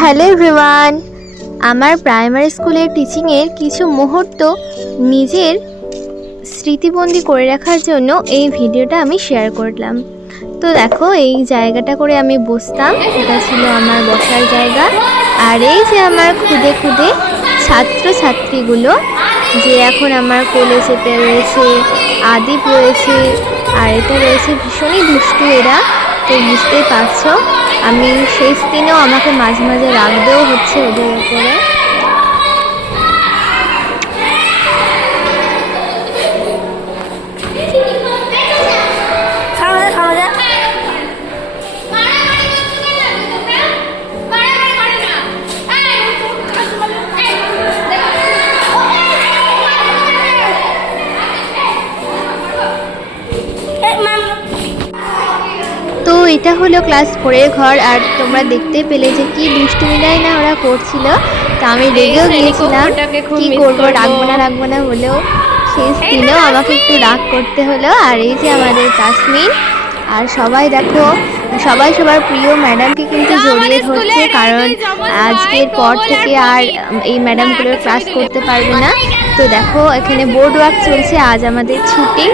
Hello everyone, আমার primary স্কুলের টিচিংয়ের কিছু মুহূর্ত নিজের স্মৃতিবন্দি করে রাখার জন্য এই ভিডিওটা আমি শেয়ার করলাম। তো দেখো, এই জায়গাটা করে আমি বসতাম, এটা ছিল আমার বসার জায়গা। আর এই যে আমার খুদে খুদে ছাত্রছাত্রীগুলো যে এখন আমার কোলে চেপে রয়েছে, আদিপ রয়েছে, আর এটা রয়েছে ভীষণই দুষ্টু এরা। তো বুঝতেই পারছো, আমি শেষ দিনেও আমাকে মাঝে মাঝে রাখতেও হচ্ছে ওদের উপরে। তো এটা হলো ক্লাস 4-এর ঘর। আর তোমরা দেখতে পেলে যে কি দুষ্টুমিলাই না ওরা করছিল। তো আমি রেগেও গিয়েছিলাম, কি করবো, রাখবো না বলেও শেষ দিনেও আমাকে একটু রাগ করতে হলো। আর এই যে আমাদের তাসমিন আর সবাই দেখো, সবাই সবার প্রিয় ম্যাডামকে কিন্তু জড়িয়ে ধরছে, কারণ আজকের পর থেকে আর এই ম্যাডামগুলোর ক্লাস করতে পারবে না। তো দেখো, এখানে বোর্ড ওয়ার্ক চলছে, আজ আমাদের ছুটি।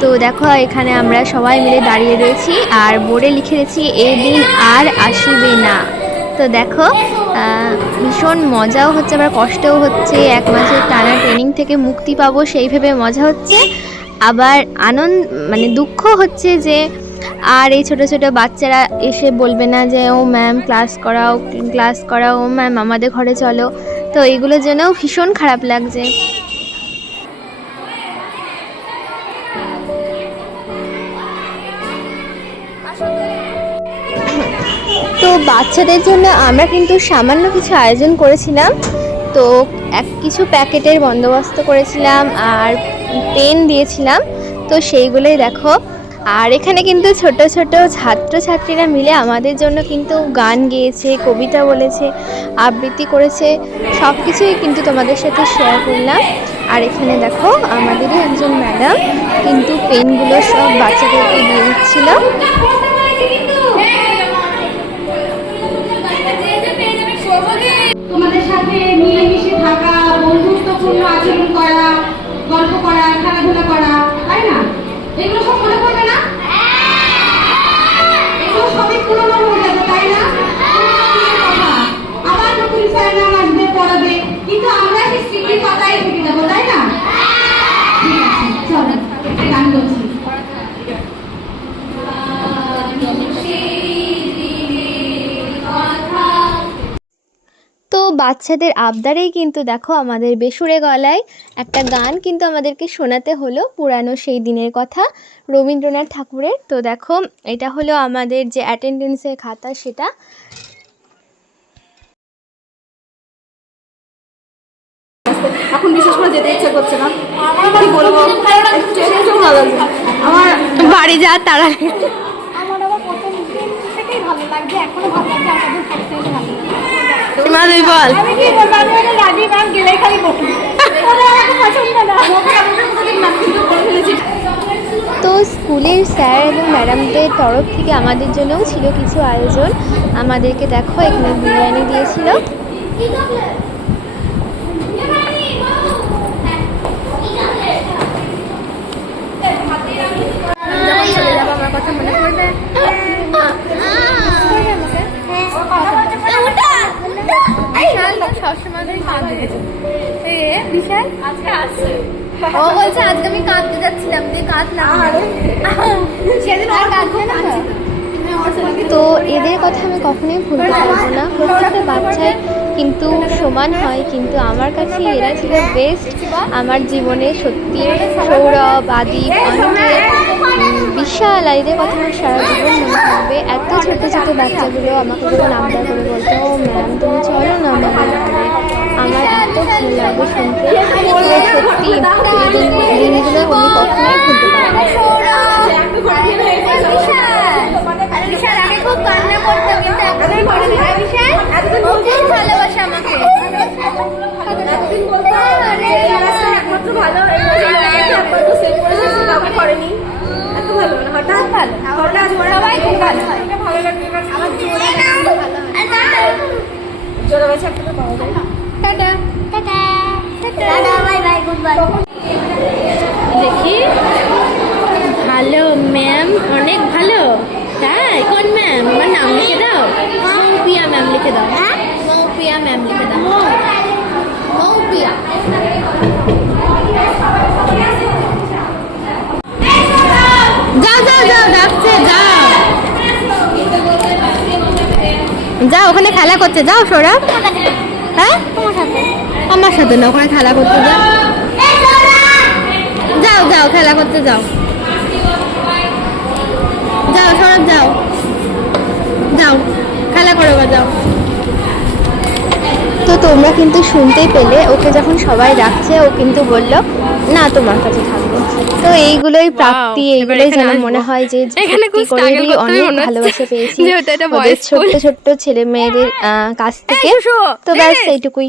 তো দেখো, এখানে আমরা সবাই মিলে দাঁড়িয়ে রয়েছি আর বোর্ডে লিখে রেখেছি এই দিন আর আসিবে না। তো দেখো, ভীষণ মজাও হচ্ছে, আবার কষ্টও হচ্ছে। 1 মাসের টানা ট্রেনিং থেকে মুক্তি পাবো সেই ভেবে মজা হচ্ছে, আবার মানে দুঃখ হচ্ছে যে আর এই ছোট ছোট বাচ্চারা এসে বলবে না যে ও ম্যাম ক্লাস করাও, ও ম্যাম আমাদের ঘরে চলো। তো এইগুলোর জন্যও ভীষণ খারাপ লাগছে। তো বাচ্চাদের জন্য আমরা কিন্তু সামান্য কিছু আয়োজন করেছিলাম। তো কিছু প্যাকেটের বন্দোবস্ত করেছিলাম আর পেন দিয়েছিলাম। তো সেইগুলোই দেখো। আর এখানে কিন্তু ছোট ছোট ছাত্রছাত্রীরা মিলে আমাদের জন্য কিন্তু গান গেয়েছে, কবিতা বলেছে, আবৃত্তি করেছে, সব কিছুই কিন্তু তোমাদের সাথে শেয়ার করলাম। আর এখানে দেখো, আমাদেরই একজন ম্যাডাম কিন্তু পেনগুলো সব বাচ্চাদেরকে দিয়ে দিচ্ছিল। তোমাদের সাথে মিলেমিশে থাকা, বন্ধুত্বপূর্ণ আচরণ করা, গল্প করা, খেলাধুলা করা, তাই না? এগুলো সব মনে পড়বে না? এগুলো সবই পুরোনো হয়ে যাবে, তাই না? আবার নতুন স্যার নাম আসবে, পড়াবে, কিন্তু আমরা সেই স্মৃতির পাতায় থেকে যাবো, তাই না? ঠিক আছে, চলো একটা গান বলছি। তো বাচ্চাদের আবদারেই কিন্তু দেখো আমাদের বেসুরে গলায় একটা গান কিন্তু আমাদেরকে শোনাতে হলো, পুরানো সেই দিনের কথা, রবীন্দ্রনাথ ঠাকুরের। তো দেখো, এটা হলো আমাদের যে অ্যাটেন্ডেন্সের খাতা, সেটা। এখন বিশেষ করে যেতে ইচ্ছা করছে না, কি বলবো, আমার বাড়ি যা তারা। আমার আবার প্রথম দিন থেকেই ভালো লাগছে, এখনো ভালো লাগছে, আমাদের থাকতে ভালো লাগছে। বল, আমি কি বলবো, আমি রাজি ম্যাম গেলেই খালি বকি, ওরা আমাকে পছন্দ না, ওকে আমাদের প্রতিদিন ম্যাম কিন্তু করে ফেলেছি। তো স্কুলের স্যার এবং ম্যাডামদের তরফ থেকে আমাদের জন্যও ছিল কিছু আয়োজন। আমাদেরকে দেখো, এখানে বিরিয়ানি দিয়েছিল। আমার কথা মনে পড়বে, সবসময় বিশাল আজকে আসছে, ও বলছে আজকে আমি কাঁদতে যাচ্ছিলাম, দিয়ে কাঁদলাম। সেদিন আর কাঁদবে না। তো এদের কথা আমি কখনোই ভুলতে পারবো না। প্রত্যেকটা বাচ্চাই কিন্তু সমান হয়, কিন্তু আমার কাছে এরা ছিল বেস্ট। আমার জীবনে সত্যি সৌরভ, আদিপ, অনেকে, বিশাল, এদের কথা আমার সারা জীবন মনে থাকবে। এত ছোটো ছোটো বাচ্চাগুলো আমাকে যখন আবদার করে বলতো ও ম্যাম তুমি চলো না আমাদের ঘরে, আমার এত ভালো লাগে শুনতে। সত্যি এই দিনগুলো আমি কখনোই ভুলতে পারবো না। খুব কান্না করতো, কিন্তু এখন ভালোবাসে আমাকে। একমাত্র ভালো করেনি, এত ভালো না, হঠাৎ ভালো, হঠাৎ সবাই খুব ভালো হয়। দেখি ভালো ম্যাম, অনেক ভালো। তাই কোন ম্যাম? আমার নাম লিখে দাও। মৌপিয়া ম্যাম লিখে দাও। মৌপিয়া ম্যাম লিখে দাও। মৌপিয়া। যাও যাও যাও, ডাকছে, যাও যাও, ওখানে খেলা করছে, যাও সৌরভ। হ্যাঁ আমার সাথে না, ওখানে খেলা করতে যাও। যাও যাও খেলা করতে যাও, যাও সৌরভ, যাও যাও খেলা করো, যাও। তো তোমরা কিন্তু শুনতেই পেলে, ওকে যখন সবাই ডাকছে ও কিন্তু বলল না তোমার কাছে থাকবো। তো এইগুলোই প্রাপ্তি, এইগুলোই যেন মনে হয় যে সত্যি করেই অনেক ভালোবাসা পেয়েছি ওদের ছোট্ট ছোট্ট ছেলে মেয়েদের কাছ থেকে। তো ব্যাস এইটুকুই।